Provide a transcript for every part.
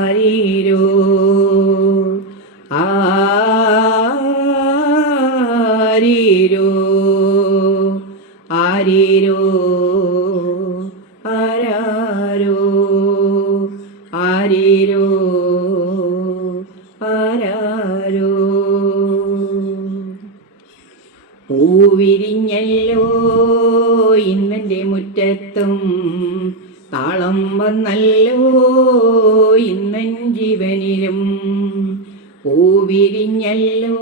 ആരീരോ ആരീരോ ആരീരോ ആരാരോ ആരീരോ ആരാരോ. പൂവിരിഞ്ഞല്ലോ ഇന്നെൻ്റെ മുറ്റത്തും താളം വന്നല്ലോ ഇന്നൻ ജീവനിലും. പൂവിരിഞ്ഞല്ലോ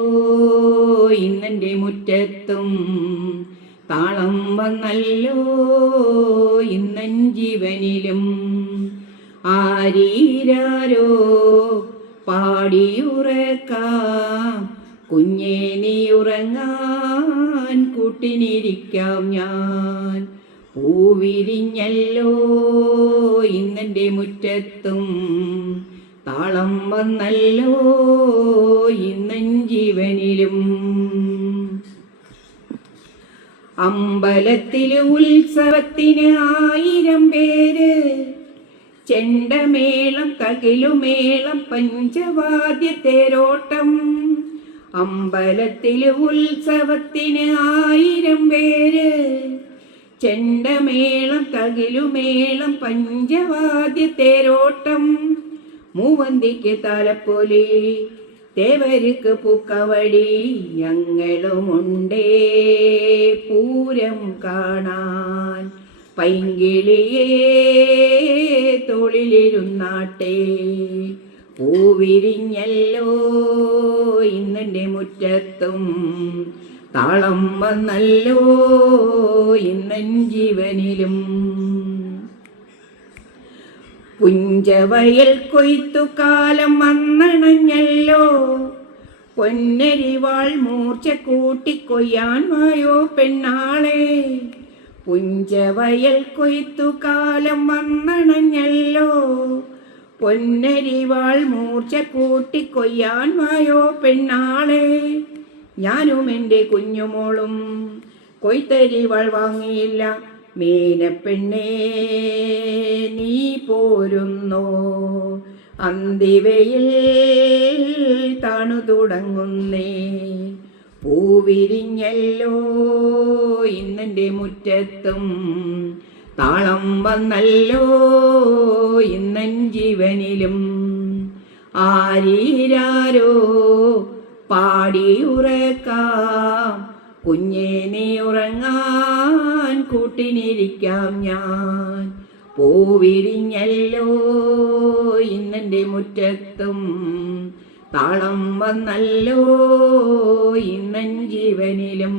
ഇന്നെൻ്റെ മുറ്റത്തും താളം വന്നല്ലോ ഇന്നൻ ജീവനിലും. ആരീരാരോ പാടിയുറക്കാം കുഞ്ഞേ നീ ഉറങ്ങാൻ കൂട്ടിനിരിക്കാം ഞാൻ. പൂവിരിഞ്ഞല്ലോ ഇന്നെൻ്റെ മുറ്റത്തും താളം വന്നല്ലോ ഇന്നൻ ജീവനിലും. അമ്പലത്തിൽ ഉത്സവത്തിന് 1000 പേര്, ചെണ്ടമേളം തകിലുമേളം പഞ്ചവാദ്യത്തേരോട്ടം. അമ്പലത്തിൽ ഉത്സവത്തിന് 1000 പേര്, ചെണ്ടമേളം തകിലുമേളം പഞ്ചവാദ്യത്തേരോട്ടം. മൂവന്തിക്ക് താലപ്പൊലി തേവർക്ക് പൂക്കവടി, ഞങ്ങളുമുണ്ടേ പൂരം കാണാൻ. പൈങ്കിളിയേ തോളിലിരുന്നാട്ടെ. പൂവിരിഞ്ഞല്ലോ ഇന്നെൻ്റെ മുറ്റത്തും താളം വന്നല്ലോ ഇന്നൻ ജീവനിലും. പുഞ്ചവയൽ കൊയ്ത്തുകാലം വന്നണഞ്ഞല്ലോ, പൊന്നരിവാൾ മൂർച്ച കൂട്ടിക്കൊയ്യാൻ വായോ പെണ്ണാളെ. പുഞ്ചവയൽ കൊയ്ത്തുകാലം വന്നണഞ്ഞല്ലോ, പൊന്നരിവാൾ മൂർച്ച കൂട്ടിക്കൊയ്യാൻ വായോ പെണ്ണാളെ. ഞാനും എൻ്റെ കുഞ്ഞുമോളും കൊയ്ത്തരിവാൾ വാങ്ങിയില്ല, മീനപ്പെണ്ണേ നീ പോരുന്നോ. അന്തിവയിൽ താണു തുടങ്ങുന്നേ. പൂവിരിഞ്ഞല്ലോ ഇന്നെൻ്റെ മുറ്റത്തും താളം വന്നല്ലോ ഇന്നൻ ജീവനിലും. ആരീരാരോ പാടിയുറക്കാം കുഞ്ഞേ നീ ഉറങ്ങാൻ കൂട്ടിനിരിക്കാം ഞാൻ. പൂവിരിഞ്ഞല്ലോ ഇന്നെൻ്റെ മുറ്റത്തും താളം വന്നല്ലോ ഇന്നൻ ജീവനിലും.